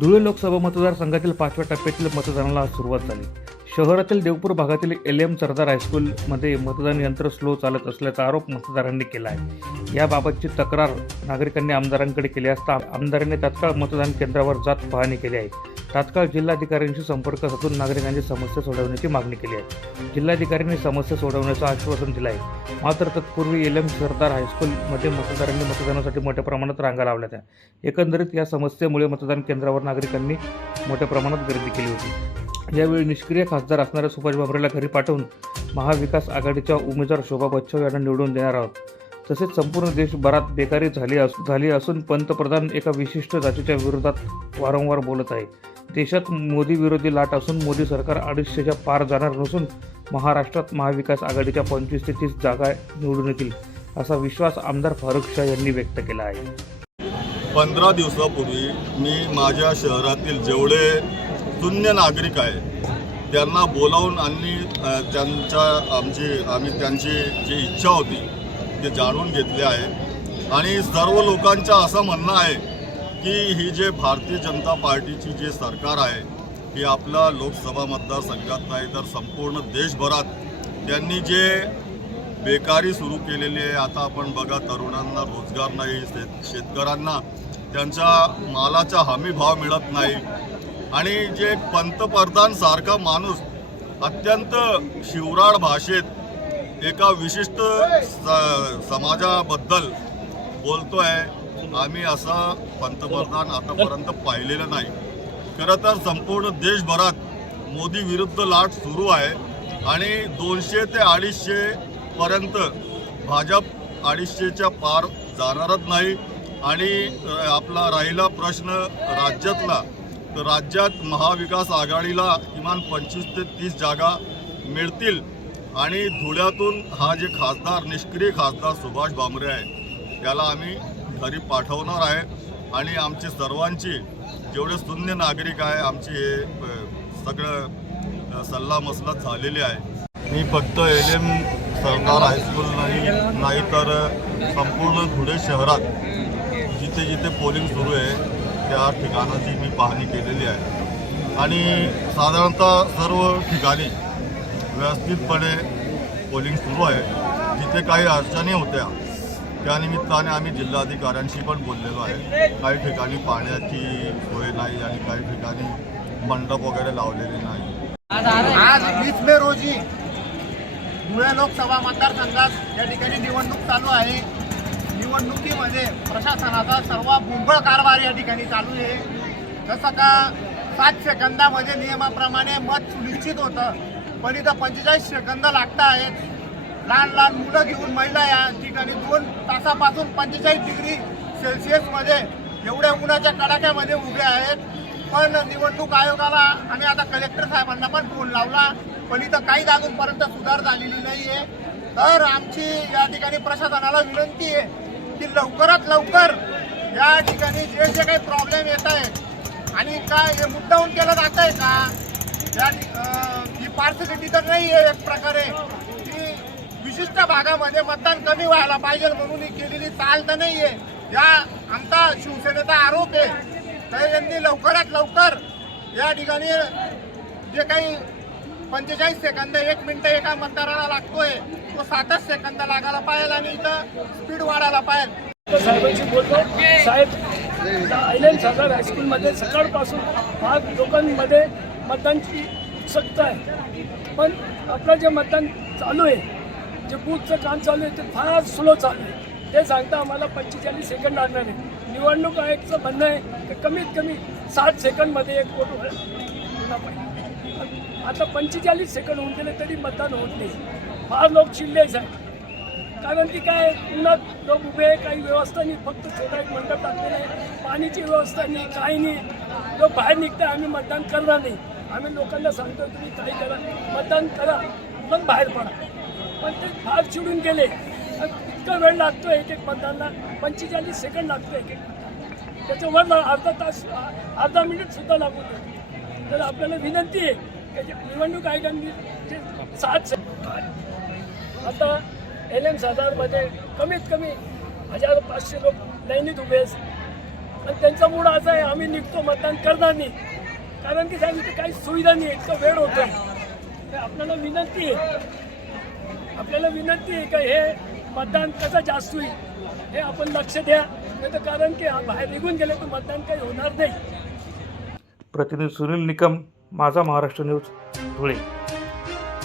धुळे लोकसभा मतदारसंघातील पाचव्या टप्प्यातील मतदानाला आज सुरुवात झाली. शहरातील देवपूर भागातील एल एम सरदार हायस्कूलमध्ये मतदान यंत्र स्लो चालत असल्याचा आरोप मतदारांनी केला आहे. याबाबतची तक्रार नागरिकांनी आमदारांकडे केली असता आमदारांनी तात्काळ मतदान केंद्रावर जात पाहणी केली आहे. तात्काळ जिल्हाधिकाऱ्यांशी संपर्क साधून नागरिकांची समस्या सोडवण्याची मागणी केली आहे. जिल्हाधिकाऱ्यांनी समस्या सोडवण्याचं आश्वासन दिलं आहे मात्र तत्पूर्वी एल एम सरदार हायस्कूलमध्ये मतदारांनी मतदानासाठी मोठ्या प्रमाणात रांगा लावल्या त्या. एकंदरीत या समस्येमुळे मतदान केंद्रावर नागरिकांनी मोठ्या प्रमाणात गर्दी केली होती. यावेळी निष्क्रिय खासदार असणाऱ्या सुभाष भामरेला घरी पाठवून महाविकास आघाडीच्या उमेदवार शोभा बच्छाव यांना निवडून देणार आहोत. तसेच संपूर्ण देशभरात बेकारी झाली अस झाली असून पंतप्रधान एका विशिष्ट जातीच्या विरोधात वारंवार बोलत आहे देशात मोदी विरोधी लाट असून मोदी सरकार अडीचशेच्या पार जाणार नसून महाराष्ट्रात महाविकास आघाडीच्या पंचवीस ते तीस जागा निवडून येतील असा विश्वास आमदार फारुख शाह यांनी व्यक्त केला आहे. पंधरा दिवसापूर्वी मी माझ्या शहरातील जेवढे शून्य नागरिक आहे त्यांना बोलावून आणि त्यांच्या आमची आम्ही त्यांची जी इच्छा होती ते जाणून घेतले आहे. आणि सर्व लोकांचं असं म्हणणं आहे की ही जे भारतीय जनता पार्टीची जे सरकार आहे ही आपला लोकसभा मतदारसंघात नाही तर संपूर्ण देशभरात त्यांनी जे बेकारी सुरू केलेली आहे आता आपण बघा तरुणांना रोजगार नाही शेत शेतकऱ्यांना त्यांच्या मालाचा हमी भाव मिळत नाही. आणि जे पंतप्रधानसारखा माणूस अत्यंत शिवराळ भाषेत एका विशिष्ट स समाजाबद्दल बोलतो आहे आम्ही असा पंतप्रधान आतापर्यंत पाहिलेलं नाही. खरं तर संपूर्ण देशभरात मोदी विरुद्ध लाट सुरू आहे आणि दोनशे ते अडीचशे पर्यंत भाजप अडीचशेच्या पार जाणारच नाही. आणि आपला राहिला प्रश्न राज्यातला तर राज्यात महाविकास आघाडीला किमान पंचवीस ते तीस जागा मिळतील. आणि धुळ्यातून हा जे खासदार निष्क्रिय खासदार सुभाष भामरे आहे त्याला आम्ही घरी पाठवणार आहे. आणि आमचे सर्वांची जेवढे शून्य नागरिक आहे आमची हे सगळं सल्लामसलत सल्ला मसलत झालेली आहे. मी फक्त एल एम सरकार हायस्कूल नाही नाही तर संपूर्ण धुळे शहरात जिथे जिथे पोलिंग सुरू आहे त्या ठिकाणाची मी पाहणी केलेली आहे. आणि साधारणतः सर्व ठिकाणी व्यवस्थितपणे पोलिंग सुरू आहे. जिथे काही अडचणी होत्या त्यानिमित्ताने आम्ही जिल्हाधिकाऱ्यांशी पण बोललेलो आहे. काही ठिकाणी पाण्याची सोय नाही आणि काही ठिकाणी मंडप वगैरे लावलेले नाही. आज वीस मे रोजी धुळे लोकसभा मतदारसंघात या ठिकाणी निवडणूक चालू आहे. निवडणुकीमध्ये प्रशासनाचा सर्व भुंबळ कारभार या ठिकाणी चालू आहे. जसं का सात सेकंदामध्ये नियमाप्रमाणे मत सुनिश्चित होतं. पण इथं पंचेचाळीस सेकंद लागत आहेत लहान लहान मुलं घेऊन महिला या ठिकाणी दोन तासापासून पंचेचाळीस डिग्री सेल्सिअसमध्ये एवढ्या उन्हाच्या कडाक्यामध्ये उभे आहेत. पण निवडणूक आयोगाला आम्ही आता कलेक्टर साहेबांना पण फोन लावला. पण इथं काहीच अजूनपर्यंत सुधार झालेली नाहीये. तर आमची या ठिकाणी प्रशासनाला विनंती आहे की लवकरात लवकर या ठिकाणी जे जे काही प्रॉब्लेम येत आहेत आणि काय हे मुद्दाहून केलं जात आहे का? या ही पार्सलिटी तर नाही आहे एक प्रकारे. विशिष्ट भागामध्ये मतदान कमी व्हायला पाहिजे म्हणून ही केलेली चाल तर नाही आहे या आमचा शिवसेनेचा आरोप आहे. तर यांनी लवकरात लवकर या ठिकाणी जे काही पंचेचाळीस सेकंद एक मिनिट एका मतदाराला लागतोय तो सातच सेकंद लागायला पाहिजे आणि इथं स्पीड वाढायला पाहिजे. साहेबांशी बोलतो. साहेब आयलंड सरकार हायस्कूलमध्ये सकाळपासून भाग लोकांमध्ये मतदानची उत्सुकता आहे. पण आपलं जे मतदान चालू आहे जे बूथचं काम चालू आहे ते फार स्लो चालू आहे. ते सांगता आम्हाला पंचेचाळीस सेकंड लागणार आहे. निवडणूक आयोगचं म्हणणं आहे की कमीत कमी सात सेकंडमध्ये एक वोट होणार पाहिजे आता पंचेचाळीस सेकंड होऊन गेले तरी मतदान होत नाही. फार लोक चिडलेच आहेत कारण की काय उन्हात लोक उभे आहे काही व्यवस्था नाही फक्त छोटा एक मंडप टाकलेला आहे. पाणीची व्यवस्था नाही काही नाही. लोक बाहेर निघते आम्ही मतदान करणार नाही. आम्ही लोकांना सांगतो तुम्ही काही करा. मतदान करा मग बाहेर पडा. पण ते फार चिडून गेले. इतका वेळ लागतो एक एक मतदानला पंचेचाळीस सेकंड लागतो एक एक त्याच्यावर अर्धा तास अर्धा मिनिट सुद्धा लागू नये. तर आपल्याला विनंती आहे की निवडणूक आयोगांनी जे सात आता एल एम सरदारमध्ये कमीत कमी हजार पाचशे लोक लाईनीत उभे आहेत आणि त्यांचा मूड असा आहे आम्ही निघतो मतदान करणार नाही कारण की सांगितलं काही सुविधा नाही इतका वेळ होतो आपल्याला विनंती आहे आपल्याला विनंती आहे का हे मतदान कसं जास्त होईल? हे आपण लक्ष द्या. नाही तर कारण की बाहेर निघून गेले तर मतदान काही होणार नाही. प्रतिनिधी सुनील निकम माझा महाराष्ट्र न्यूज धुळे.